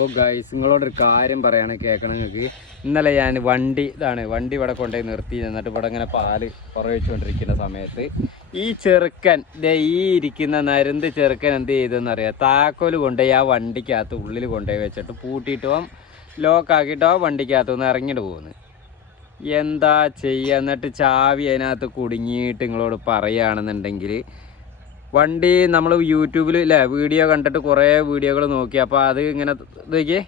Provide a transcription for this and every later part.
ഓ guys, നിങ്ങളോടൊരു കാര്യം പറയാണ്, കേൾക്കണം നിങ്ങൾക്ക്. ഇന്നലെ ഞാൻ വണ്ടി ഇവിടെ കൊണ്ടുപോയി നിർത്തി. എന്നിട്ട് ഇവിടെ ഇങ്ങനെ പാല് കുറവച്ചുകൊണ്ടിരിക്കുന്ന സമയത്ത് ഈ ചെറുക്കൻ, ഈ ഇരിക്കുന്ന നരുന്ത് ചെറുക്കൻ എന്ത് ചെയ്തെന്നറിയാം, താക്കോല് കൊണ്ടുപോയി ആ വണ്ടിക്കകത്ത് ഉള്ളിൽ കൊണ്ടുപോയി വെച്ചിട്ട് പൂട്ടിയിട്ട് ലോക്കാക്കിയിട്ട് ആ വണ്ടിക്കകത്ത് നിന്ന് ഇറങ്ങിയിട്ട് പോകുന്നു. എന്താ ചെയ്യുക? എന്നിട്ട് ചാവി അതിനകത്ത് കുടുങ്ങിയിട്ട് നിങ്ങളോട് പറയുകയാണെന്നുണ്ടെങ്കിൽ, വണ്ടി നമ്മൾ യൂട്യൂബിൽ വീഡിയോ കണ്ടിട്ട് കുറേ വീഡിയോകൾ നോക്കി. അപ്പോൾ അത് ഇങ്ങനെ ഇതൊക്കെ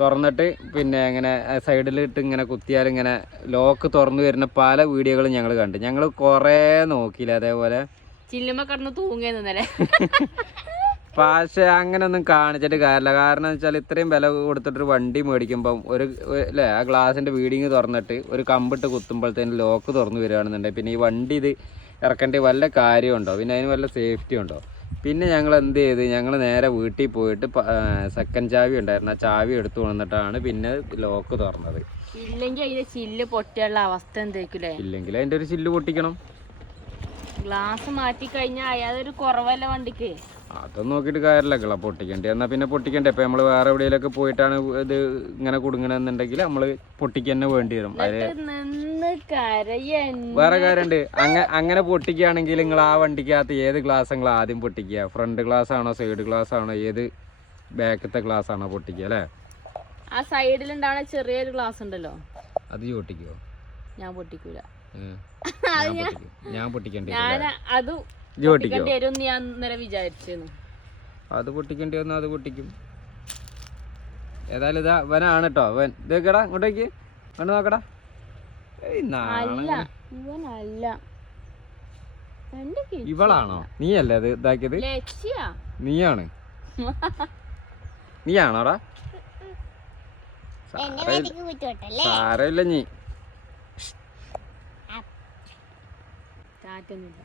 തുറന്നിട്ട് പിന്നെ ഇങ്ങനെ സൈഡിലിട്ട് ഇങ്ങനെ കുത്തിയാൽ ഇങ്ങനെ ലോക്ക് തുറന്നു വരുന്ന പല വീഡിയോകളും ഞങ്ങൾ കണ്ടു. ഞങ്ങൾ കുറേ നോക്കിയില്ല അതേപോലെ ചില്ലുമ്മ കടന്ന് തൂങ്ങിയെന്നല്ലേ. പക്ഷേ അങ്ങനെയൊന്നും കാണിച്ചിട്ട് കാര്യമില്ല. കാരണം എന്ന് വെച്ചാൽ ഇത്രയും വില കൊടുത്തിട്ടൊരു വണ്ടി മേടിക്കുമ്പം ആ ഗ്ലാസിൻ്റെ വീഡിങ് തുറന്നിട്ട് ഒരു കമ്പിട്ട് കുത്തുമ്പോഴത്തേന് ലോക്ക് തുറന്നു വരികയാണെന്നുണ്ടെങ്കിൽ പിന്നെ ഈ വണ്ടി ഇത് ഇറക്കേണ്ട വല്ല കാര്യമുണ്ടോ? പിന്നെ അതിന് വല്ല സേഫ്റ്റി ഉണ്ടോ? പിന്നെ ഞങ്ങൾ എന്ത് ചെയ്ത്, ഞങ്ങൾ നേരെ വീട്ടിൽ പോയിട്ട് സെക്കൻഡ് ചാവി ഉണ്ടായിരുന്നു, ആ ചാവി എടുത്തു കൊണ്ടിട്ടാണ് പിന്നെ ലോക്ക് തുറന്നത്. ഇല്ലെങ്കിൽ അതിന്റെ ചില്ല് പൊട്ടിയുള്ള അവസ്ഥ എന്തായിരിക്കും? ഇല്ലെങ്കിൽ അതിൻ്റെ ഒരു ചില്ല് പൊട്ടിക്കണം. ഗ്ലാസ് മാറ്റി കഴിഞ്ഞാൽ അയാതൊരു കുറവല്ല വണ്ടിക്ക്. അതൊന്നും നോക്കിയിട്ട് കാര്യമില്ല, പൊട്ടിക്കേണ്ടി. എന്നാൽ പിന്നെ പൊട്ടിക്കണ്ടേ? ഇപ്പം നമ്മൾ വേറെ എവിടെയെങ്കിലൊക്കെ പോയിട്ടാണ് ഇത് ഇങ്ങനെ കുടുങ്ങണമെന്നുണ്ടെങ്കിൽ നമ്മൾ പൊട്ടിക്കുക തന്നെ വേണ്ടി വരും. വേറെ കാര്യമുണ്ട്. അങ്ങനെ പൊട്ടിക്കുകയാണെങ്കിൽ നിങ്ങൾ ആ വണ്ടിക്കകത്ത് ഏത് ഗ്ലാസ് നിങ്ങൾ ആദ്യം പൊട്ടിക്കുക? ഫ്രണ്ട് ഗ്ലാസ് ആണോ, സൈഡ് ഗ്ലാസ് ആണോ, ഏത് ബാക്കത്തെ ഗ്ലാസ് ആണോ പൊട്ടിക്കുക? അല്ലേ, ആ സൈഡിലുണ്ടാവുന്ന ചെറിയൊരു ഗ്ലാസ് ഉണ്ടല്ലോ, അത് പൊട്ടിക്കുവോ? ഞാൻ പൊട്ടിക്കൂല. ഞാൻ പൊട്ടിക്കേണ്ടി അത് ഞാൻ ഇന്നലെ വിചാരിച്ചിരുന്നു. അത് പൊട്ടിക്കേണ്ടി വന്നാൽ അത് പൊട്ടിക്കും. ഏതായാലും ഇതാ അവനാണ് കേട്ടോ. അവൻ ഇതേക്കടാ, ഇങ്ങോട്ടേക്ക് കണ്ടു നോക്കടാ. ഇവളാണോ? നീയല്ലേ അത് ഇതാക്കിയത്? നീയാണ്? നീയാണോടാ? സാരമില്ല. നീ ചാറ്റൊന്നുമില്ല.